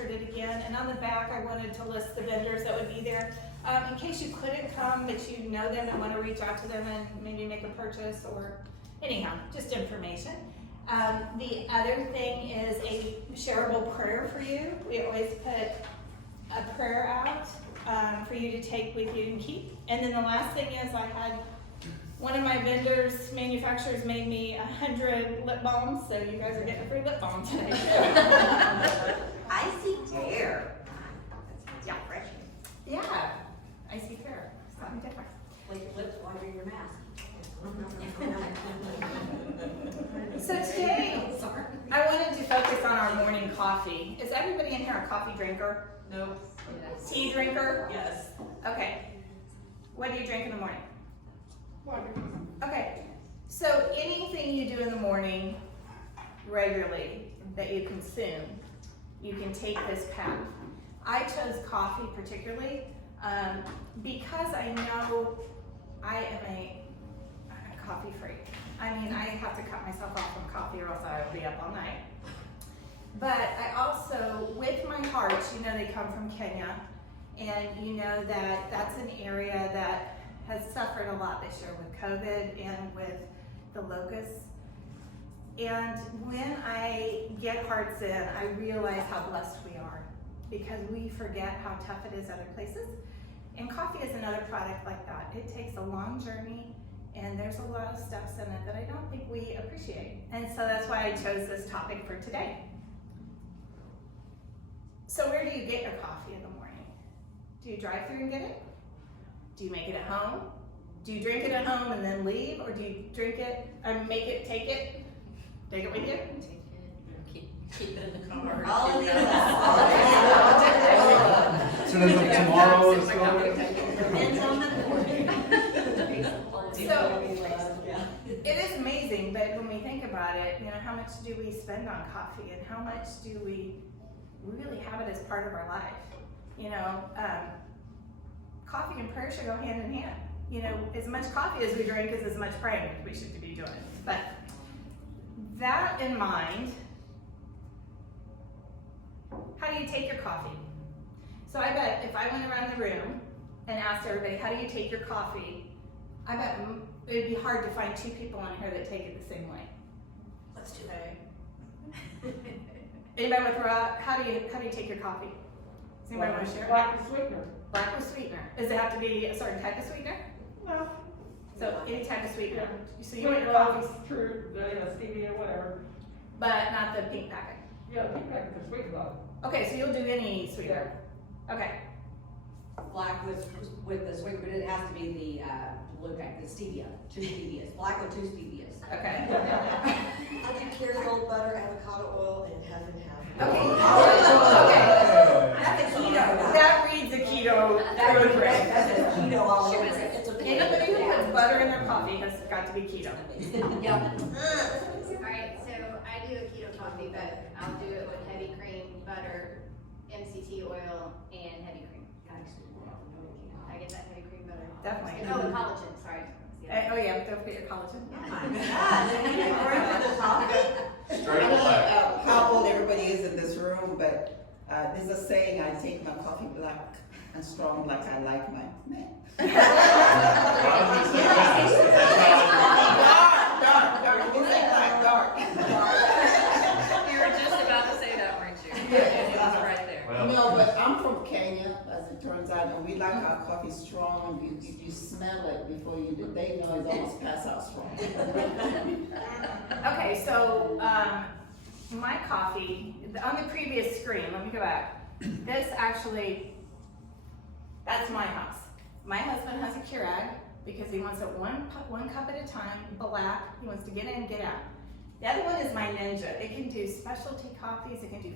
sponsored it again. And on the back, I wanted to list the vendors that would be there. In case you couldn't come, but you know them and want to reach out to them and maybe make a purchase or anyhow, just information. The other thing is a shareable prayer for you. We always put a prayer out for you to take with you and keep. And then the last thing is I had one of my vendors, manufacturers, made me 100 lip balms, so you guys are getting a free lip balm today. Icy pear. Yeah, fresh. Yeah, icy pear. Something different. Like your lips while you're your mask. So today, I wanted to focus on our morning coffee. Is everybody in here a coffee drinker? No. Tea drinker? Yes. Okay. What do you drink in the morning? Water. Okay. So anything you do in the morning regularly that you consume, you can take this path. I chose coffee particularly because I know I am a coffee freak. I mean, I have to cut myself off from coffee or else I will be up all night. But I also, with my hearts, you know they come from Kenya, and you know that that's an area that has suffered a lot this year with COVID and with the locusts. And when I get hearts in, I realize how blessed we are because we forget how tough it is other places. And coffee is another product like that. It takes a long journey and there's a lot of steps in it that I don't think we appreciate. And so that's why I chose this topic for today. So where do you get your coffee in the morning? Do you drive through and get it? Do you make it at home? Do you drink it at home and then leave? Or do you drink it, make it, take it with you? Keep it in the car. All of the So there's like tomorrow or so? Depends on the morning. So it is amazing, but when we think about it, you know, how much do we spend on coffee and how much do we really have it as part of our life? You know, coffee and prayer should go hand in hand. You know, as much coffee as we drink is as much praying as we should be doing. But that in mind, how do you take your coffee? So I bet if I went around the room and asked everybody, how do you take your coffee? I bet it would be hard to find two people on here that take it the same way. Let's do it. Anybody want to throw out, how do you take your coffee? Does anybody want to share? Black with sweetener. Black with sweetener. Does it have to be a certain type of sweetener? No. So any type of sweetener. So you Sweet want your love, coffee, true, stevia, whatever. but not the pink packet. Yeah, pink packets are sweet love. Okay, so you'll do any sweetener. Okay. Black with the sweet, but it has to be the blue pack, the stevia, 2 stevias. Black with 2 stevias. Okay. I do clear gold butter, avocado oil, and half and half. Okay. Okay. That's a keto. That reads a keto program. That's a keto all over it. It's a Anybody who puts butter in their coffee has got to be keto. Yep. Alright, so I do a keto coffee, but I'll do it with heavy cream, butter, MCT oil, and heavy cream. I get that heavy cream butter. Definitely. Oh, and collagen, sorry. Oh yeah, don't forget your collagen. Oh my God, then you remember the coffee? Straight I don't black. know how old everybody is in this room, but there's a saying, I take my coffee black and strong like I like my men. Dark, you say black, dark. You were just about to say that, weren't you? It was right there. Well, No, but I'm from Kenya, as it turns out, and we like our coffee strong. You smell it before you do. They know it's almost pass out strong. Okay, so my coffee, on the previous screen, let me go back. This actually, that's my house. My husband has a Keurig because he wants it one cup at a time, black. He wants to get in, get out. The other one is my Ninja. It can do specialty coffees. It can do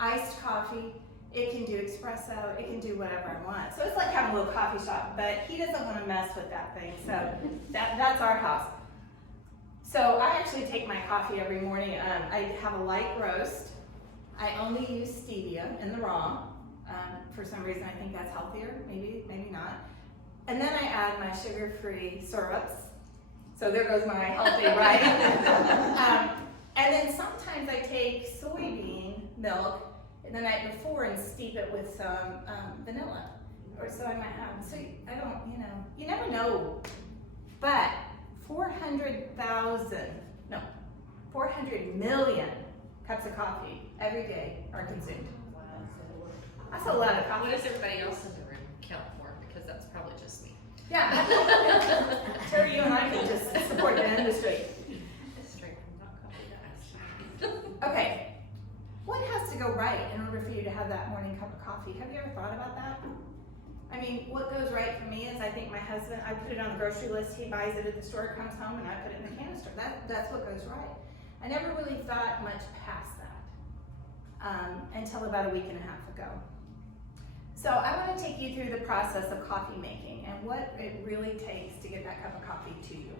iced coffee. It can do espresso. It can do whatever I want. So it's like having a little coffee shop, but he doesn't want to mess with that thing. So that's our house. So I actually take my coffee every morning. I have a light roast. I only use stevia in the raw. For some reason, I think that's healthier. Maybe not. And then I add my sugar-free syrups. So there goes my healthy, right? And then sometimes I take soybean milk the night before and steep it with some vanilla. Or so I might have, so I don't, you never know. But 400 million cups of coffee every day are consumed. That's a lot of What coffee. does everybody else in the room count for? Because that's probably just me. Yeah. Terry, you and I can just support the industry. It's straight from not coffee guys. Okay. What has to go right in order for you to have that morning cup of coffee? Have you ever thought about that? I mean, what goes right for me is I think my husband, I put it on the grocery list, he buys it at the store, comes home, and I put it in the canister. That's what goes right. I never really thought much past that until about a week and a half ago. So I want to take you through the process of coffee making and what it really takes to get that cup of coffee to you.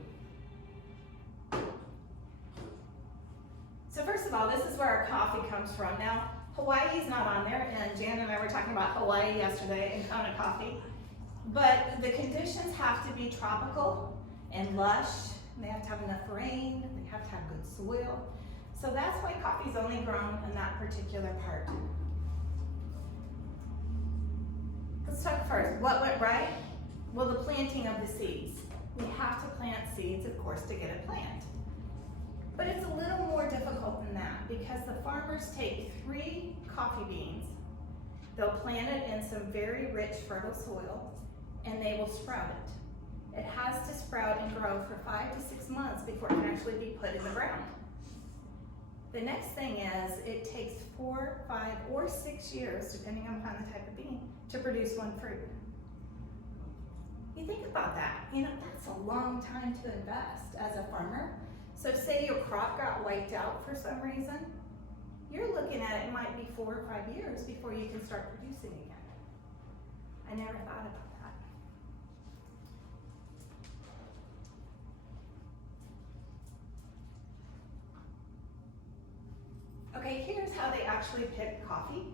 So first of all, this is where our coffee comes from. Now, Hawaii's not on there, and Jan and I were talking about Hawaii yesterday and Kona coffee. But the conditions have to be tropical and lush. And they have to have enough rain. They have to have good soil. So that's why coffee's only grown in that particular part. Let's talk first. What went right? Well, the planting of the seeds. We have to plant seeds, of course, to get a plant. But it's a little more difficult than that because the farmers take 3 coffee beans, they'll plant it in some very rich, fertile soil, and they will sprout it. It has to sprout and grow for 5 to 6 months before it can actually be put in the ground. The next thing is it takes 4, 5, or 6 years, depending upon the type of bean, to produce one fruit. You think about that, that's a long time to invest as a farmer. So say your crop got wiped out for some reason, you're looking at it might be 4 or 5 years before you can start producing again. I never thought about that. Okay, here's how they actually pick coffee.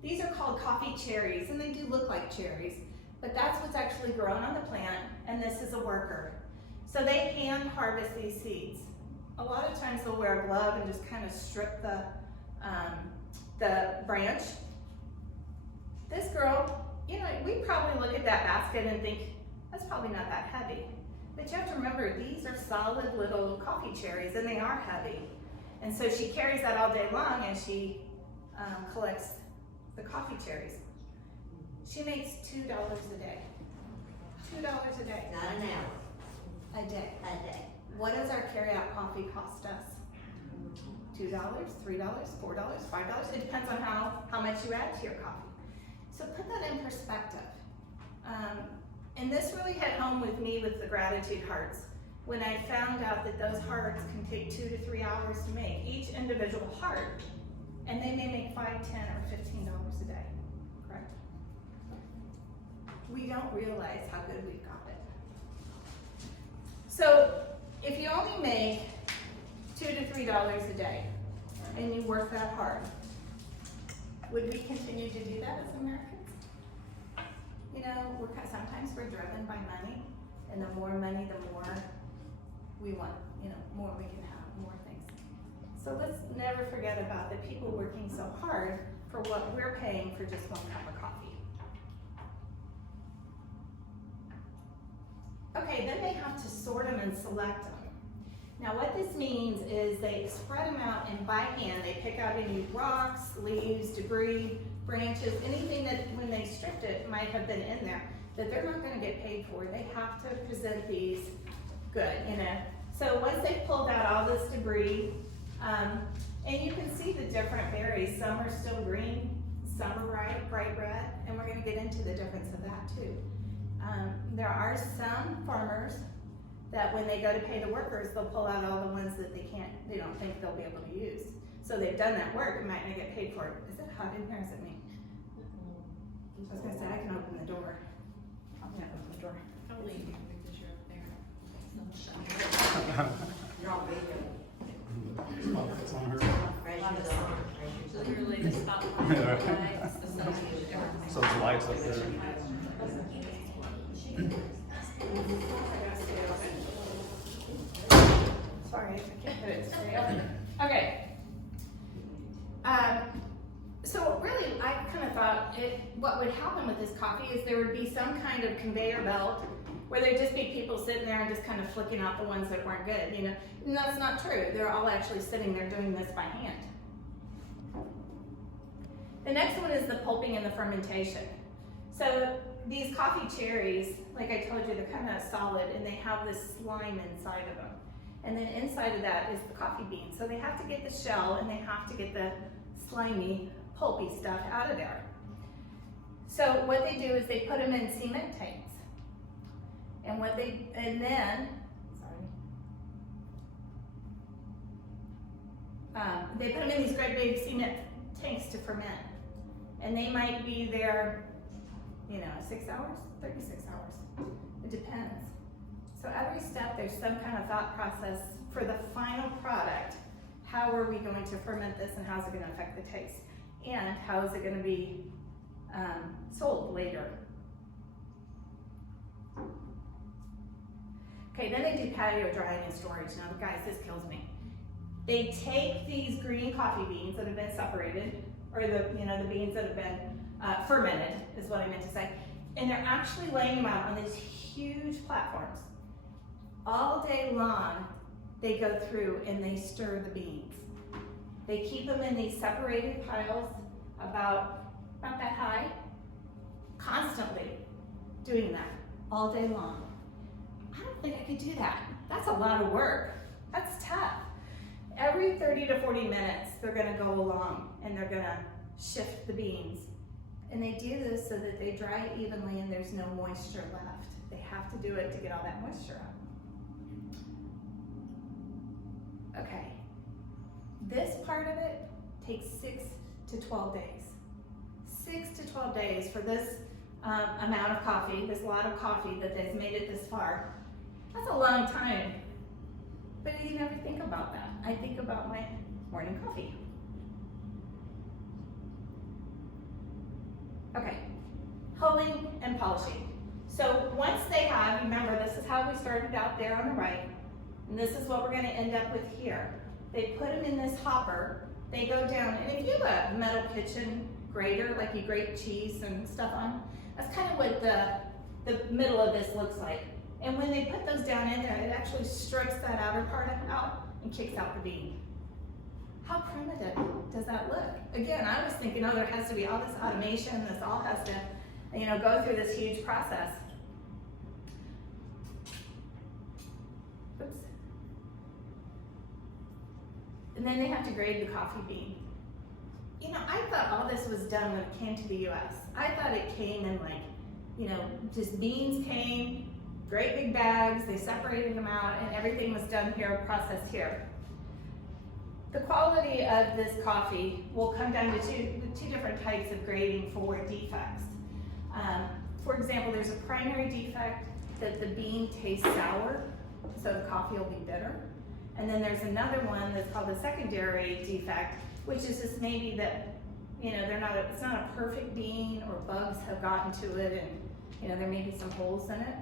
These are called coffee cherries, and they do look like cherries, but that's what's actually grown on the plant, and this is a worker. So they hand harvest these seeds. A lot of times they'll wear a glove and just kind of strip the branch. This girl, we probably look at that basket and think, that's probably not that heavy. But you have to remember, these are solid little coffee cherries and they are heavy. And so she carries that all day long and she collects the coffee cherries. She makes $2 a day. $2 a day. Not an hour, A day. a day. What does our carryout coffee cost us? $2, $3, $4, $5. It depends on how much you add to your coffee. So put that in perspective. And this really hit home with me with the gratitude hearts. When I found out that those hearts can take 2 to 3 hours to make, each individual heart, and they may make $5, $10, or $15 a day, correct? We don't realize how good we've got it. So if you only make $2 to $3 a day, and you work that hard, would we continue to do that as Americans? Sometimes we're driven by money, and the more money, the more we want, more we can have, more things. So let's never forget about the people working so hard for what we're paying for just 1 cup of coffee. Okay, then they have to sort them and select them. Now what this means is they spread them out and by hand they pick out any rocks, leaves, debris, branches, anything that when they stripped it might have been in there that they're not going to get paid for. They have to present these good, So once they pulled out all this debris, and you can see the different berries. Some are still green, some are bright red, and we're going to get into the difference of that too. There are some farmers that when they go to pay the workers, they'll pull out all the ones that they don't think they'll be able to use. So they've done that work and might not get paid for it. Is it hot in here? Is it me? I was gonna say, I can open the door. I'm gonna open the door. I'll leave you because you're up there. You're all big. It's on her. Pressure's on. So literally the spotlight, the lights, the sun, everything. So it's lights up there. Sorry, I can't put it straight up. Okay. of thought what would happen with this coffee is there would be some kind of conveyor belt where there'd just be people sitting there and just kind of flicking out the ones that weren't good, you know. And that's not true. They're all actually sitting there doing this by hand. The next one is the pulping and the fermentation. So these coffee cherries, like I told you, they're kind of solid and they have this slime inside of them. And then inside of that is the coffee bean. So they have to get the shell and they have to get the slimy, pulpy stuff out of there. So what they do is they put them in cement tanks. And they put them in these great big cement tanks to ferment. And they might be there, 6 hours, 36 hours. It depends. So every step, there's some kind of thought process for the final product. How are we going to ferment this and how's it going to affect the taste? And how is it going to be sold later? Okay, then they do patio drying and storage. Now, guys, this kills me. They take these green coffee beans that have been separated, or the beans that have been fermented, is what I meant to say, and they're actually laying them out on these huge platforms. All day long, they go through and they stir the beans. They keep them in these separated piles about that high, constantly doing that all day long. I don't think I could do that. That's a lot of work. That's tough. Every 30 to 40 minutes, they're gonna go along and they're gonna shift the beans. And they do this so that they dry evenly and there's no moisture left. They have to do it to get all that moisture out. Okay, this part of it takes 6 to 12 days. 6 to 12 days for this amount of coffee, this lot of coffee that has made it this far. That's a long time. But you never think about that. I think about my morning coffee. Okay, hulling and polishing. So once they have, remember this is how we started out there on the right, and this is what we're gonna end up with here. They put them in this hopper, they go down, and if you have a metal kitchen grater, like you grate cheese and stuff on, that's kind of what the middle of this looks like. And when they put those down in there, it actually strips that outer part out and kicks out the bean. How primitive does that look? Again, I was thinking, there has to be all this automation, this all has to, go through this huge process. Oops. And then they have to grade the coffee bean. I thought all this was done when it came to the US. I thought it came in just beans came, great big bags, they separated them out, and everything was done here, processed here. The quality of this coffee will come down to two different types of grading for defects. For example, there's a primary defect that the bean tastes sour, so the coffee will be bitter. And then there's another one that's called a secondary defect, which is just maybe that, it's not a perfect bean or bugs have gotten to it and, there may be some holes in it.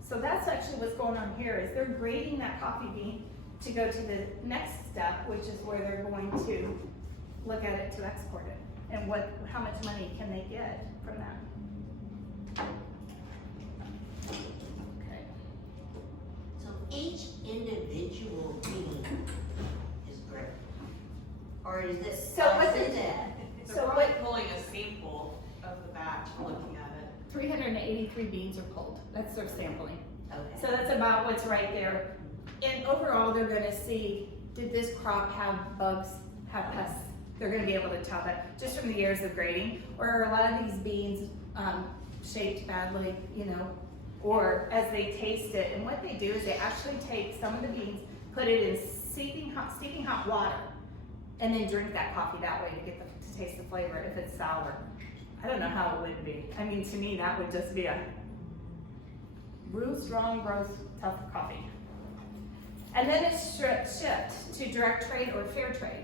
So that's actually what's going on here is they're grading that coffee bean to go to the next step, which is where they're going to look at it to export it and how much money can they get from that. Okay. So each individual bean is graded, or is this So what is the- that? So They're probably what- pulling a sample of the batch, looking at it. 383 beans are pulled. That's their sampling. Okay. So that's about what's right there. And overall, they're gonna see, did this crop have bugs, have pests? They're gonna be able to tell that just from the years of grading. Or are a lot of these beans shaped badly, or as they taste it. And what they do is they actually take some of the beans, put it in steaming hot water, and then drink that coffee that way to taste the flavor if it's sour. I don't know how it would be. I mean, to me, that would just be a real strong, gross, tough coffee. And then it's shipped to direct trade or fair trade.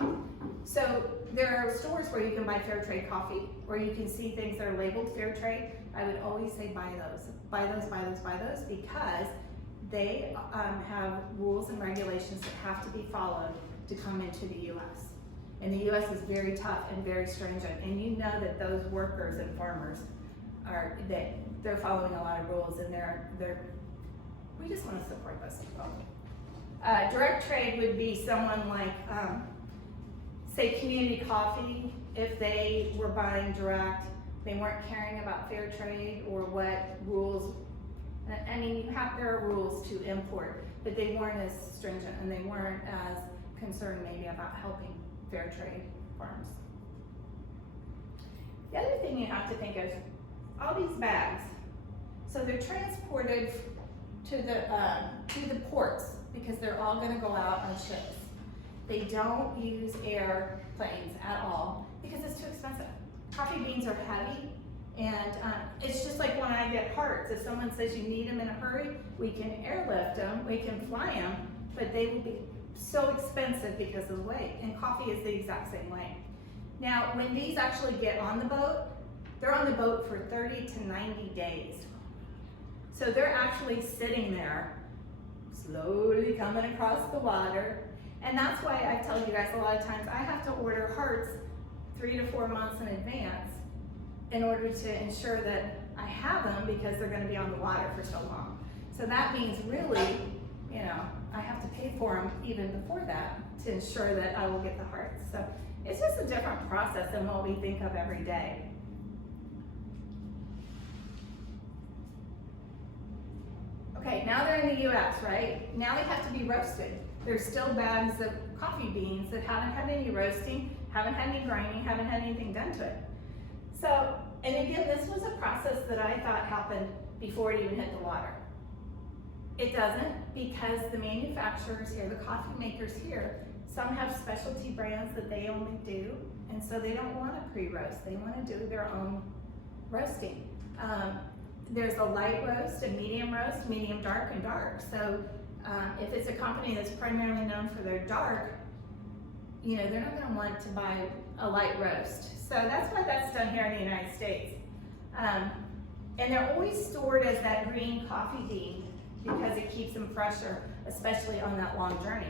So there are stores where you can buy fair trade coffee, where you can see things that are labeled fair trade. I would always say buy those. Buy those, buy those, buy those, because they have rules and regulations that have to be followed to come into the US. And the US is very tough and very stringent, and you know that those workers and farmers are, that they're following a lot of rules, and we just wanna support those people. Direct trade would be someone like, say Community Coffee, if they were buying direct, they weren't caring about fair trade or what rules, I mean, there are rules to import, but they weren't as stringent and they weren't as concerned maybe about helping fair trade farms. The other thing you have to think of, all these bags, so they're transported to the ports because they're all gonna go out on ships. They don't use airplanes at all because it's too expensive. Coffee beans are heavy, and it's just like when I get hearts. If someone says you need them in a hurry, we can airlift them, we can fly them, but they will be so expensive because of the weight. And coffee is the exact same way. Now, when these actually get on the boat, they're on the boat for 30 to 90 days. So they're actually sitting there, slowly coming across the water. And that's why I tell you guys a lot of times I have to order hearts 3 to 4 months in advance in order to ensure that I have them because they're gonna be on the water for so long. So that means really, you know, I have to pay for them even before that to ensure that I will get the hearts. So it's just a different process than what we think of every day. Okay, now they're in the US, right? Now they have to be roasted. There's still bags of coffee beans that haven't had any roasting, haven't had any grinding, haven't had anything done to it. So, and again, this was a process that I thought happened before it even hit the water. It doesn't, because the manufacturers here, the coffee makers here, some have specialty brands that they only do, and so they don't want to pre-roast. They want to do their own roasting. There's a light roast, a medium roast, medium dark, and dark. So if it's a company that's primarily known for their dark, you know, they're not going to want to buy a light roast. So that's why that's done here in the United States. And they're always stored as that green coffee bean because it keeps them fresher, especially on that long journey.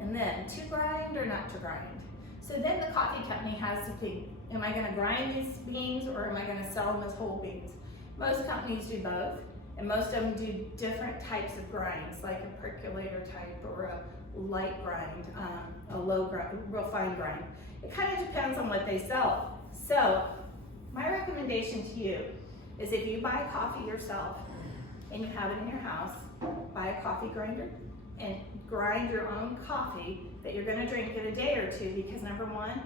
And then, to grind or not to grind? So then the coffee company has to think, am I gonna grind these beans or am I gonna sell them as whole beans? Most companies do both, and most of them do different types of grinds, like a percolator type or a light grind, a low grind, real fine grind. It kind of depends on what they sell. So my recommendation to you is if you buy coffee yourself and you have it in your house, buy a coffee grinder and grind your own coffee that you're gonna drink in a day or two, because number one,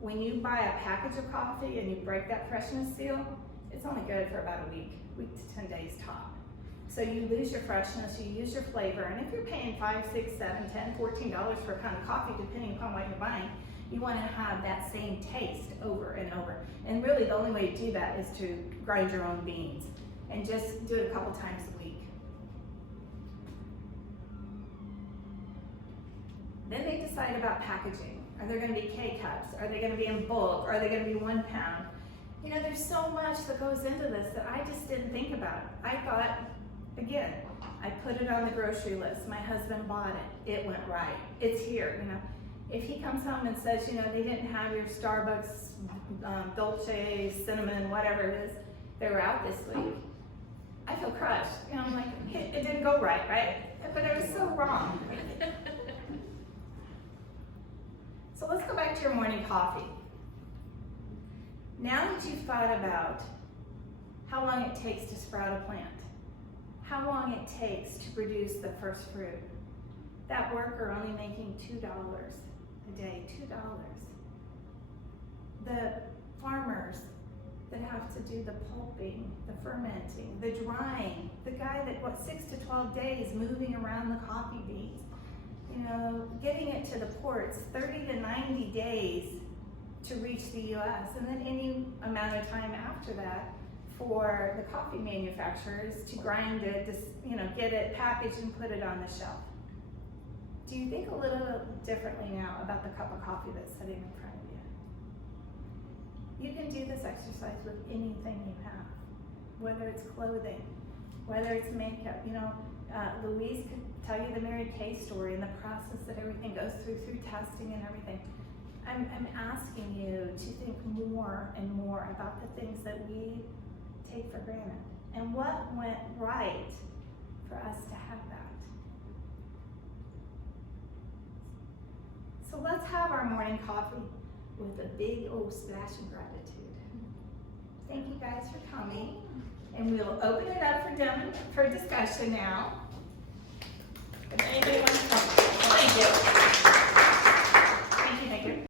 when you buy a package of coffee and you break that freshness seal, it's only good for about a week to 10 days top. So you lose your freshness, you use your flavor, and if you're paying $5, $6, $7, $10, $14 for a pound of coffee, depending upon what you're buying, you wanna have that same taste over and over. And really the only way to do that is to grind your own beans, and just do it a couple times a week. Then they decide about packaging. Are there gonna be K-cups? Are they gonna be in bulk? Are they gonna be 1 pound? You know, there's so much that goes into this that I just didn't think about. I thought, again, I put it on the grocery list. My husband bought it. It went right. It's here, you know. If he comes home and says, you know, they didn't have your Starbucks Dolce, cinnamon, whatever it is, they were out this week, I feel crushed. You know, I'm like, it didn't go right, right? But I was so wrong. So let's go back to your morning coffee. Now that you've thought about how long it takes to sprout a plant, how long it takes to produce the first fruit, that worker only making $2 a day, $2. The farmers that have to do the pulping, the fermenting, the drying, the guy that, 6 to 12 days moving around the coffee beans, you know, getting it to the ports, 30 to 90 days to reach the US, and then any amount of time after that for the coffee manufacturers to grind it, to, you know, get it packaged and put it on the shelf. Do you think a little differently now about the cup of coffee that's sitting in front of you? You can do this exercise with anything you have, whether it's clothing, whether it's makeup, you know. Louise could tell you the Mary Kay story and the process that everything goes through testing and everything. I'm asking you to think more and more about the things that we take for granted and what went right for us to have that. So let's have our morning coffee with a big old splash of gratitude. Thank you guys for coming, and we'll open it up for discussion now. If anybody wants to come, thank you.